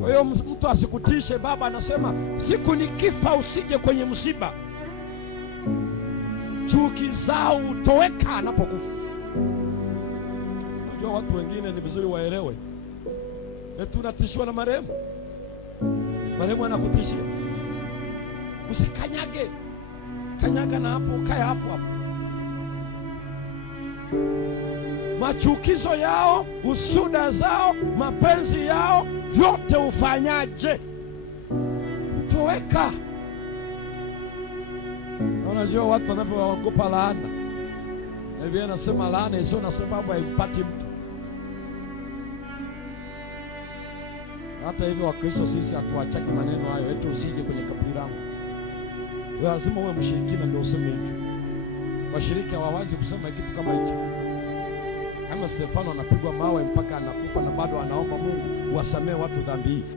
Kwa hiyo mtu asikutishe. Baba anasema siku nikifa usije kwenye msiba. Chuki zao utoweka anapokufa. Unajua watu wengine ni vizuri waelewe. Tunatishiwa na marehemu. Marehemu anakutishia. Usikanyage. Kanyaga na hapo, kae hapo hapo. Machukizo yao, usuda zao, mapenzi yao, vyote ufanyaje? Utoweka. Unajua watu wanavyoogopa laana. Biblia inasema laana isiyo na sababu haimpati mtu. Hata hivyo Wakristo sisi hatuachaki maneno hayo, eti usije kwenye kaburi langu. Wewe lazima uwe mshirikina ndio useme hivyo. Washiriki hawawazi kusema kitu kama hicho. Kama Stefano anapigwa mawe mpaka anakufa na bado anaomba Mungu wasamee watu dhambi hii.